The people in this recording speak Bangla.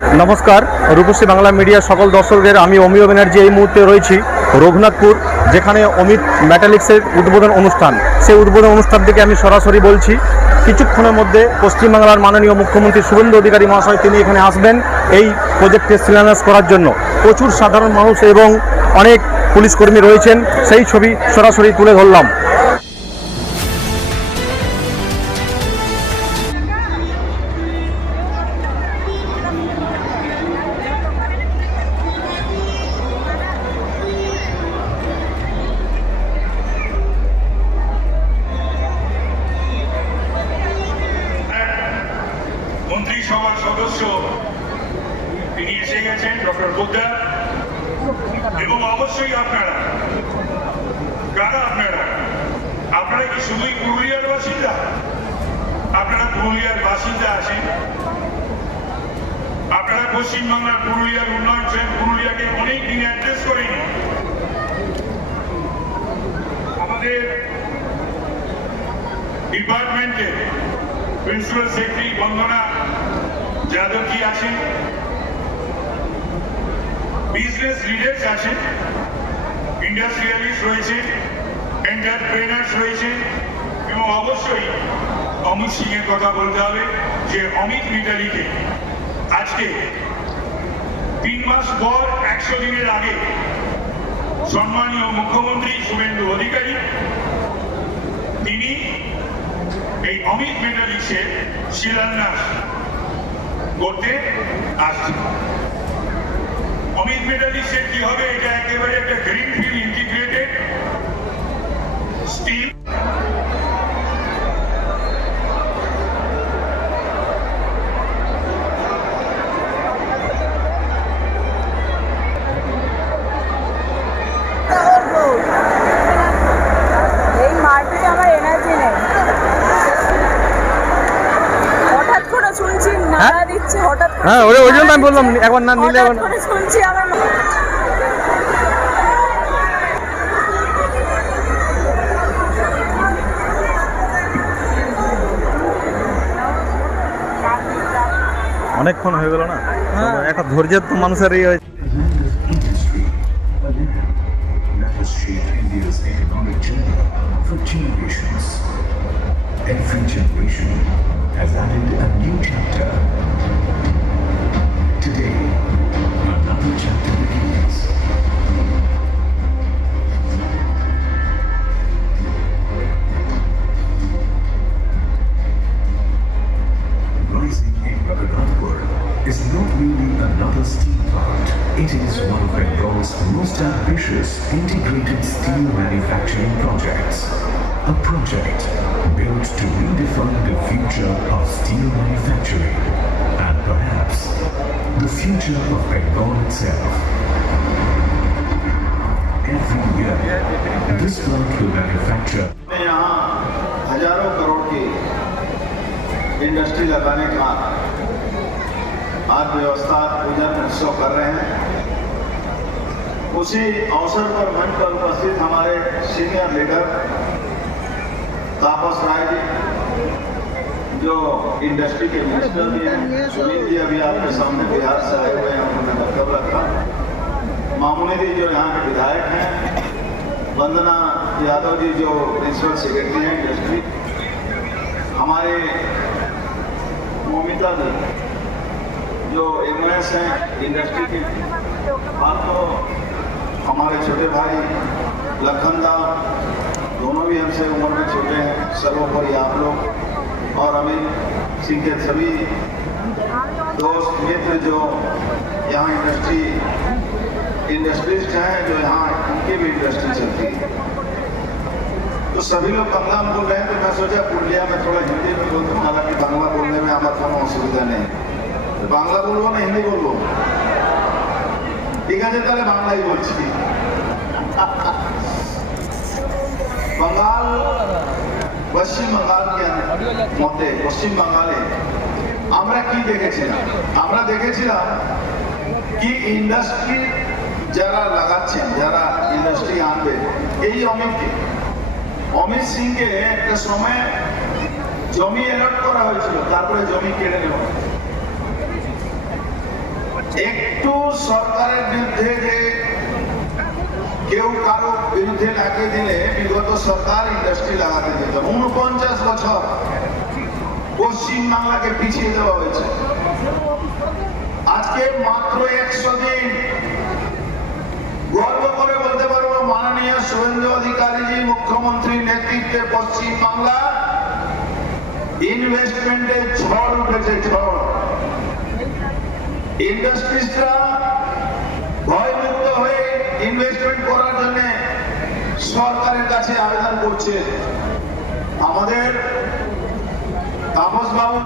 নমস্কার, রূপসী বাংলা মিডিয়া সকল দর্শকদের আমি অমিয় ব্যানার্জি এই মুহূর্তে রয়েছি রঘুনাথপুর, যেখানে অমিত মেটালিক্সের উদ্বোধন অনুষ্ঠান। সেই উদ্বোধন অনুষ্ঠান থেকে আমি সরাসরি বলছি। কিছুক্ষণের মধ্যে পশ্চিমবাংলার মাননীয় মুখ্যমন্ত্রী শুভেন্দু অধিকারী মহাশয় তিনি এখানে আসবেন এই প্রজেক্টের শিলান্যাস করার জন্য। প্রচুর সাধারণ মানুষ এবং অনেক পুলিশকর্মী রয়েছেন, সেই ছবি সরাসরি তুলে ধরলাম। মন্ত্রিসভার সদস্য তিনি এসে গেছেন, ডক্টর পোদ্দার, এবং অবশ্যই আপনারা কারা আপনারা কি শুধুই পুরুলিয়ার বাসিন্দা? আপনারা পুরুলিয়ার বাসিন্দা আছেন, আপনারা পশ্চিমবাংলার পুরুলিয়ার উন্নয়ন চান, পুরুলিয়াকে অনেক দিন অ্যাড্রেস করেন। আমাদের ডিপার্টমেন্টে প্রিন্সিপাল সেক্রেটারি বন্দনা যাদব জি আছেন, বিজনেস লিডার্স আছেন, ইন্ডাস্ট্রিয়ালিস্ট রয়েছেন, এন্টারপ্রেনার্স রয়েছেন, এবং অবশ্যই অমিত সিং এর কথা বলতে হবে যে অমিত মিতালিকে আজকে 3 মাস পর 100 দিনের আগে সম্মানীয় মুখ্যমন্ত্রী শুভেন্দু অধিকারী তিনি এই অমিত মেটালিক্সের শিলান্যাস করতে আসছে। অমিত মেটালিক্সের কি হবে? এটা একেবারে একটা গ্রিনফিল্ড ইন্টিগ্রেটেড স্টিল হ্যাঁ, ওই জন্য আমি বললাম একবার না নিলে শুনছি আমার অনেকক্ষণ হয়ে গেল না, একটা ধৈর্যের তো মানুষের এই হয়েছে। Every generation has added a new chapter. Today, another chapter begins. Rising in Raghunathpur is not merely another steel plant. It is one of Bengal's most ambitious integrated steel manufacturing projects. A project built to redefine the future of steel manufacturing and perhaps the future of Bengal itself. Every year, this plant will manufacture यहाँ हजारों करोड़ की इंडस्ट्री लगाने का आज व्यवस्था उधर उत्सव कर रहे हैं। उसी अवसर पर मंच पर उपस्थित हमारे सीनियर लीडर तापस राय जी जो इंडस्ट्री के मिनिस्टर भी हैं, सुनील जी अभी आपके सामने बिहार से आए हुए हैं, उन्होंने वक्तव्य रखा, मामूनी जी जो यहाँ के विधायक हैं, वंदना यादव जी जो प्रिंसिपल सेक्रेटरी हैं इंडस्ट्री, हमारे मोमिता जी जो एमओएस हैं इंडस्ट्री के, आपको हमारे छोटे भाई लखनदा दोनों भी हमसे उम्र में छोटे हैं, सर्वोपरि आप लोग और अमित सिंह के सभी दोस्त मित्र जो यहाँ इंडस्ट्रिस्ट हैं, जो यहाँ उनकी भी इंडस्ट्री चलती है। तो सभी लोग बांग्ला में बोल रहे हैं, तो मैं सोचा पुरुलिया में थोड़ा हिंदी में बोल दूँ, हालांकि बांग्ला बोलने में हमारा কোনো অসুবিধা নেই। तो बांग्ला बोलबो ना हिंदी बोलबो? ठीक है, তাহলে বাংলাই বলছি। बंगाल पश्चिम बंगाल के মধ্যে পশ্চিম বাঙালে আমরা কি দেখেছিলাম? আমরা দেখেছিলাম কি ইন্ডাস্ট্রি যারা লাগাচ্ছেন, যারা ইন্ডাস্ট্রি আনবে, এই অমিত সিংকে একটা সময় জমি অ্যালট করা হয়েছিল, তারপরে জমি কেড়ে নেওয়া। একটু সরকারের বিরুদ্ধে যে কেউ কারো বিরুদ্ধে লাগিয়ে দিলে বিগত সরকার ইন্ডাস্ট্রি লাগাতে যেত। 49 বছর পশ্চিম বাংলাকে পিছিয়ে দেওয়া হয়েছে। আজকে মাত্র 100 দিন গর্ব করে বলতে পারবো মাননীয় শুভেন্দু অধিকারীজি মুখ্যমন্ত্রীর নেতৃত্বে পশ্চিম বাংলা ইনভেস্টমেন্টে ঝড় উঠেছে, ঝড়। ইন্ডাস্ট্রিজরা ভয়মুক্ত হয়ে ইনভেস্টমেন্ট করার জন্য সরকারের কাছে আবেদন করছে। আমাদের তাপস বাবু